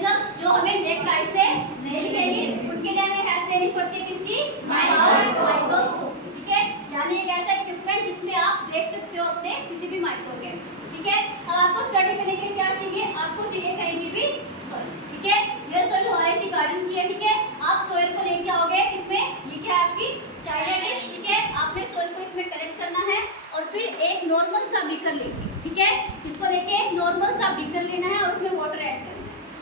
Organisms जो हमें necked आई से नहीं दिखेंगे, उनके लिए हमें हेल्प लेनी पड़ती है किसकी? माइक्रोस्कोप। ठीक है, यानी एक ऐसा इक्विपमेंट जिसमें आप देख सकते हो अपने किसी भी माइक्रो ऑर्गेनिज्म। ठीक है, अब आपको स्टडी करने के लिए क्या चाहिए? आपको चाहिए कहीं भी सॉइल। ठीक है, ये सॉइल हमारे इसी गार्डन की है। ठीक है, आप सॉइल को लेके आओगे इसमें, ये क्या है आपकी चाइना डिश। ठीक है, आपने सॉइल को इसमें कलेक्ट करना है और फिर एक नॉर्मल सा बीकर लेके, ठीक है, इसको लेके एक नॉर्मल सा बीकर लेना है और उसमें वाटर ऐड करना है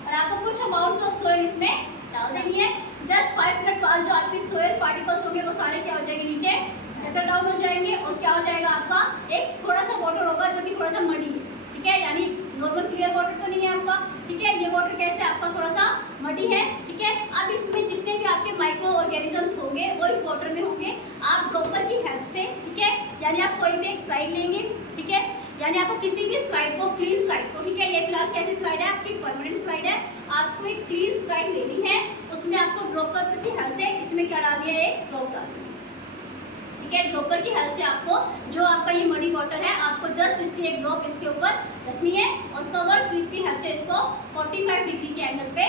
और आपको कुछ अमाउंट्स ऑफ सॉइल इसमें डाल देनी है। जस्ट 5 मिनट बाद जो आपकी सॉइल पार्टिकल्स होंगे वो सारे क्या हो जाएंगे? नीचे सेटल डाउन हो जाएंगे और क्या हो जाएगा? आपका एक थोड़ा सा वाटर होगा जो कि थोड़ा सा मडी है। ठीक है, यानी नॉर्मल क्लियर वाटर तो नहीं है आपका। ठीक है, ये वाटर कैसे आपका थोड़ा सा मडी है। ठीक है, अब इसमें जितने भी आपके माइक्रो ऑर्गेनिजम्स होंगे वो इस वाटर में होंगे। आप ड्रॉपर की हेल्प से, ठीक है, यानी आप कोई भी एक स्लाइड लेंगे। ठीक है, यानी आपको किसी भी स्लाइड को, क्लीन स्लाइड को, ठीक है, ये फिलहाल कैसी स्लाइड है? आपकी परमानेंट स्लाइड है। आपको एक क्लीन स्लाइड लेनी है, उसमें आपको ड्रॉपर की हेल्प से इसमें क्या डाल दिया? एक ड्रॉप डाल दिया। ठीक है, ड्रॉपर की हेल्प से आपको जो आपका ये मडी वाटर है, आपको जस्ट इसकी एक ड्रॉप इसके ऊपर रखनी है और कवर स्लिप की हेल्प से इसको 45 डिग्री के एंगल पे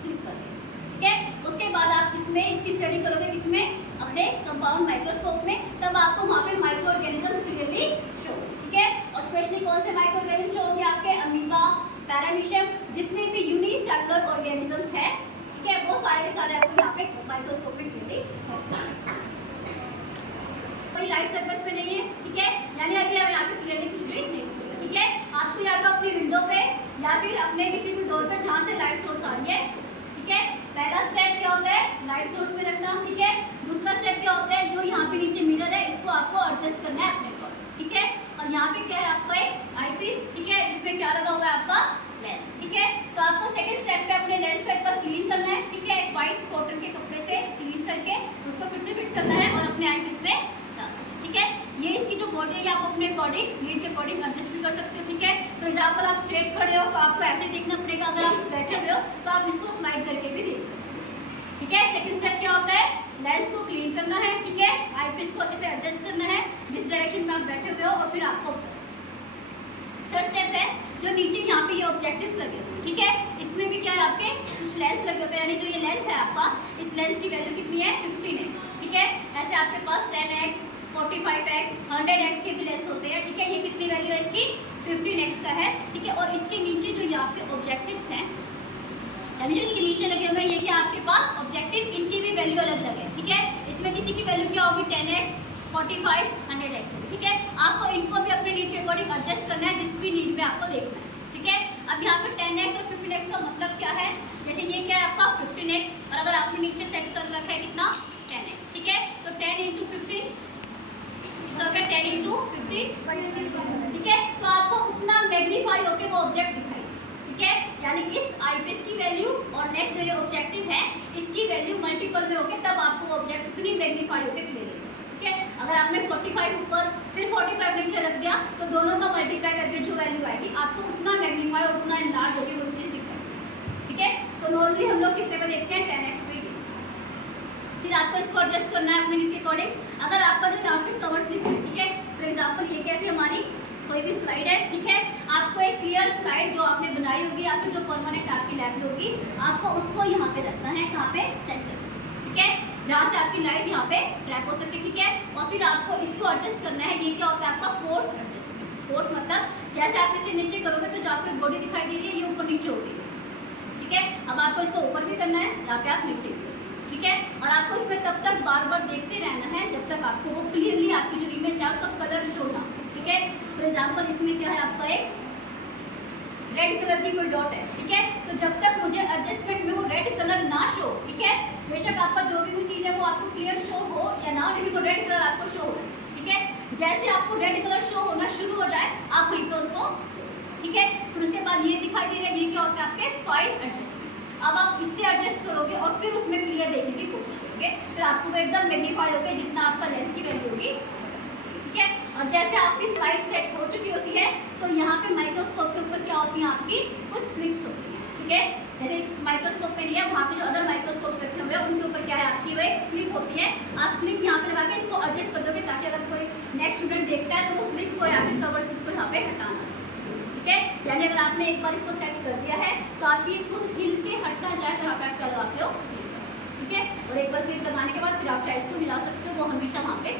स्लिप कर दें। ठीक है, उसके बाद आप इसमें इसकी स्टडी करोगे किसमें? अपने कंपाउंड माइक्रोस्कोप में, तब आपको वहाँ पे माइक्रो ऑर्गेनिजम्स क्लियरली शो। ठीक है, और स्पेशली कौन से माइक्रो ऑर्गेनिज्म शो होंगे? आपके अमीबा, पैरामीशियम, जितने भी यूनिसेलुलर ऑर्गेनिजम्स हैं, ठीक है, वो सारे के सारे आपको यहाँ पे माइक्रोस्कोप में क्लियरली कोई लाइट सरफेस पे नहीं है। ठीक है, यानी अभी यहाँ पे क्लियरली कुछ भी नहीं दिखेगा। ठीक है, आपको या तो अपनी विंडो पे या फिर अपने किसी भी डोर पे जहाँ से लाइट सोर्स आ रही है। ठीक है, पहला स्टेप क्या होता है? लाइट सोर्स पे रखना। ठीक है, दूसरा स्टेप क्या होता है? जो यहाँ पे नीचे मिरर है इसको आपको एडजस्ट करना है अपने को। ठीक है, और यहाँ पे क्या है? आपका एक आई पीस। ठीक है, जिसमें क्या लगा हुआ है? आपका लेंस। ठीक है, तो आपको सेकंड स्टेप पे अपने लेंस को एक बार क्लीन करना है। ठीक है, एक वाइट कॉटन के कपड़े से क्लीन करके उसको फिर से फिट करना है और अपने आई पीस पे। ठीक है, ये इसकी जो बॉडी है आप अपने अकॉर्डिंग, नीड के अकॉर्डिंग एडजस्ट भी कर सकते हो। ठीक है, फॉर एग्जांपल आप स्ट्रेट खड़े हो तो आपको ऐसे देखना पड़ेगा, अगर आप बैठे हुए हो तो आप इसको स्लाइड करके भी देख सकते हो। ठीक है, सेकंड स्टेप क्या होता है? लेंस को क्लीन करना है। ठीक है, आई पीस को अच्छे से एडजस्ट करना है जिस डायरेक्शन में आप बैठे हुए हो और फिर आपको थर्ड स्टेप है जो नीचे यहाँ पे ये ऑब्जेक्टिव्स लगे हुए हैं। ठीक है, इसमें भी क्या है? आपके कुछ लेंस लगे होते हैं, यानी जो ये लेंस है आपका, इस लेंस की वैल्यू कितनी है? 15x। ठीक है, ऐसे आपके पास 10x, 45x, 100x के भी लेंस होते हैं। ठीक है, ये कितनी वैल्यू है इसकी? 15x का है। ठीक है, और इसके नीचे जो ये आपके ऑब्जेक्टिव्स हैं, यानी जो इसके नीचे लगे हुए हैं, ये क्या आपके पास ऑब्जेक्टिव, इनकी भी वैल्यू अलग अलग है। ठीक है, इसमें किसी की वैल्यू क्या होगी? 10x, 45, 100x होगी। ठीक है, आपको इनको भी अपने नीड के अकॉर्डिंग एडजस्ट करना है, जिस भी नीड में आपको देखना है। ठीक है, अब यहाँ पे 10x और 15x का मतलब क्या है? जैसे ये क्या है आपका 15x और अगर आपने नीचे सेट कर रखा है कितना? 10x। ठीक है, तो 10 × 15 तो अगर 10 × 15। ठीक है, तो आपको उतना मैग्नीफाई होकर वो ऑब्जेक्ट दिखाई। ठीक है, यानी इस आईपीएस की वैल्यू और नेक्स्ट जो ये ऑब्जेक्टिव है इसकी वैल्यू मल्टीपल में होकर तब आपको वो ऑब्जेक्ट उतनी मैग्नीफाई होकर क्लियर होगा। ठीक है, अगर आपने 45 ऊपर फिर 45 नीचे रख दिया तो दोनों का मल्टीप्लाई करके जो वैल्यू आएगी आपको उतना मैग्नीफाई और उतना एनलार्ज होकर वो चीज़ दिखाएगी। ठीक है, तो नॉर्मली हम लोग कितने में देखते हैं? 10x पे। फिर आपको इसको एडजस्ट करना है अपने नीड के अकॉर्डिंग। अगर आपका जो यहाँ पे कवर स्लिप है, ठीक है, फॉर एग्जाम्पल ये क्या थी हमारी कोई भी स्लाइड है। ठीक है, आपको एक क्लियर स्लाइड जो आपने बनाई होगी या फिर जो परमानेंट आपकी लैब में होगी, आपको उसको यहाँ पे रखना है, कहाँ पे? सेंटर। ठीक है, जहाँ से आपकी लाइट यहाँ पे ट्रैक हो सकती है। ठीक है, और फिर आपको इसको एडजस्ट करना है। ये क्या होता है आपका? Force adjustment. फोर्स मतलब जैसे आप इसे नीचे करोगे तो जो आपकी बॉडी दिखाई दे रही है ये ऊपर नीचे होगी। ठीक है, अब आपको इसको ऊपर भी करना है, यहाँ पे आप नीचे भी। ठीक है, और आपको इसमें तब तक बार बार देखते रहना है जब तक आपको वो क्लियरली आपकी जो इमेज है उसका कलर शो ना। ठीक है, फॉर एग्जाम्पल इसमें क्या है आपका एक रेड कलर की कोई डॉट है। ठीक है, तो जब तक मुझे एडजस्टमेंट में वो रेड कलर ना शो, ठीक है, बेशक आपका जो भी चीज़ है वो आपको क्लियर शो हो या ना, लेकिन वो रेड कलर आपको शो होना चाहिए। ठीक है, जैसे आपको रेड कलर शो होना शुरू हो जाए आप वहीं पे उसको, ठीक है, फिर उसके बाद ये दिखाई दे रहा है, ये क्या होता है आपके फाइन एडजस्टमेंट। अब आप इससे एडजस्ट करोगे और फिर उसमें क्लियर देखने की कोशिश करोगे, फिर आपको वो एकदम मैग्नीफाई होकर जितना आपका लेंस की वैल्यू होगी। ठीक है, और जैसे आपकी स्लाइड सेट हो चुकी होती है तो यहाँ पे माइक्रोस्कोप के ऊपर क्या होती है? आपकी कुछ स्लिप्स होती हैं। ठीक है, जैसे इस माइक्रोस्कोप पे नहीं है, वहाँ पे जो अदर माइक्रोस्कोप रखे हुए हैं उनके ऊपर क्या है? आपकी वो एक क्लिप होती है। आप क्लिप यहाँ पे लगा के इसको एडजस्ट कर दोगे ताकि अगर कोई नेक्स्ट स्टूडेंट देखता है तो वो स्लिप को या फिर कवर स्लिप को यहाँ पे हटाना। ठीक है, यानी अगर आपने एक बार इसको सेट कर दिया है तो आप ये खुद हिल के जितना चाहे घर आप क्या लगाते हो, ठीक है। और एक बार क्लिप लगाने के बाद फिर आप चाहे इसको हिला सकते हो, वो हमेशा वहाँ पे